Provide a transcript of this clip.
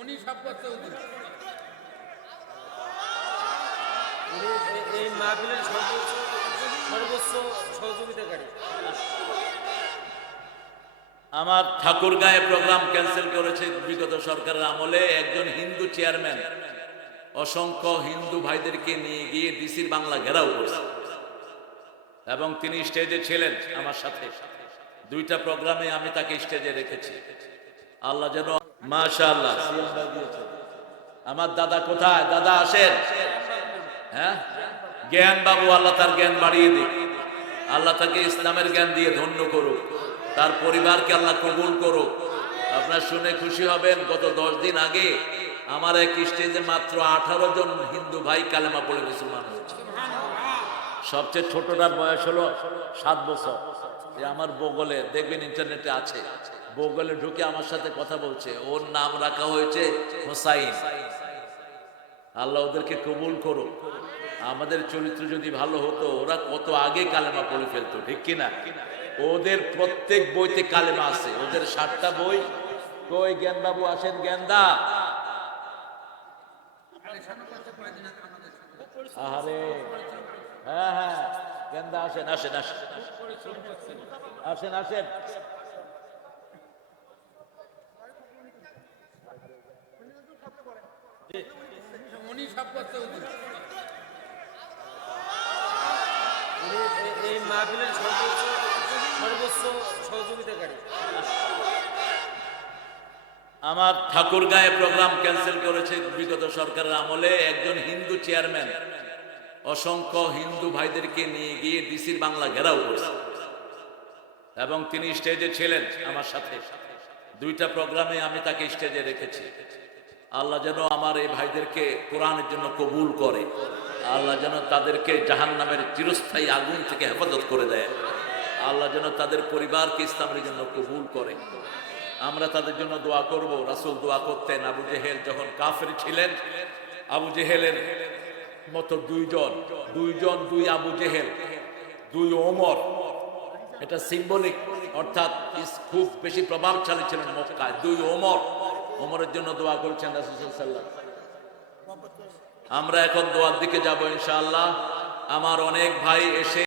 উনি সব করতে এই মাহফিলের সর্বোচ্চ সহযোগিতাকারী। আমার ঠাকুরগাঁয়ে প্রোগ্রাম ক্যান্সেল করেছে বিগত সরকারের আমলে একজন হিন্দু চেয়ারম্যান অসংখ্য হিন্দু ভাইদেরকে নিয়ে গিয়ে ডিসির বাংলা ঘেরাও করেছে এবং তিনি স্টেজে ছিলেন আমার সাথে। দুইটা প্রোগ্রামে আমি তাকে স্টেজে রেখেছি। আল্লাহ যেন মাশাআল্লাহ আমার দাদা কোথায়? দাদা আসেন। হ্যাঁ, জ্ঞান বাবু, আল্লাহ তার জ্ঞান বাড়িয়ে দিক, আল্লাহ তাকে ইসলামের জ্ঞান দিয়ে ধন্য করুক, তার পরিবারকে আল্লাহ কবুল করুক। আপনার শুনে খুশি হবেন, গত 10 দিন আগে আমার এক স্টেজে মাত্র 18 জন হিন্দু ভাই কালেমা পড়ে মুসলমান হয়েছে। সবচেয়ে ছোটটার বয়স হলো 7 বছর। আমার বগলে দেখবেন, ইন্টারনেটে আছে, বগলে ঢুকে আমার সাথে কথা বলছে। ওর নাম রাখা হয়েছে হোসাইন। আল্লাহ ওদেরকে কবুল করুক। আমাদের চরিত্র যদি ভালো হতো, ওরা কত আগে কালেমা পড়ে ফেলতো, ঠিক কিনা? ওদের প্রত্যেক বইতে কালেমা আছে, ওদের 7টা বই। কই জ্ঞান বাবু আসেন, জ্ঞানদা। আরে হ্যাঁ হ্যাঁ, জ্ঞানদা আসেন আসেন আসেন আসেন আসেন। উনি সব করতে এই মাহফিলের সর্বোচ্চ সহযোগিতাকারী। আমার ঠাকুরগাঁয়ে প্রোগ্রাম ক্যান্সেল করেছে বিগত সরকারের আমলে একজন হিন্দু চেয়ারম্যান অসংখ্য হিন্দু ভাইদেরকে নিয়ে গিয়ে ডিসির বাংলা ঘেরাও করেছে এবং তিনি স্টেজে ছিলেন আমার সাথে। দুইটা প্রোগ্রামে আমি তাকে স্টেজে রেখেছি। আল্লাহ যেন আমার এই ভাইদেরকে কোরআনের জন্য কবুল করে, আল্লাহ যেন তাদেরকে জাহান্নামের চিরস্থায়ী আগুন থেকে হেফাজত করে দেয়, আল্লাহ যেন তাদের পরিবারকে ইসলামের জন্য কবুল করে। আমরা তাদের জন্য দোয়া করব। রাসূল দোয়া করতেন। আবু জেহেল যখন কাফের ছিলেন, আবু জেহেলের মতো দুই আবু জেহেল, 2 ওমর, এটা সিম্বলিক, অর্থাৎ খুব বেশি প্রভাবশালী ছিলেন মক্কায়। 2 ওমরের জন্য দোয়া করছেন রাসূল সাল্লাল্লাহু আলাইহি ওয়াসাল্লাম। আমরা এখন দোয়ার দিকে যাব ইনশাআল্লাহ। আমার অনেক ভাই এসে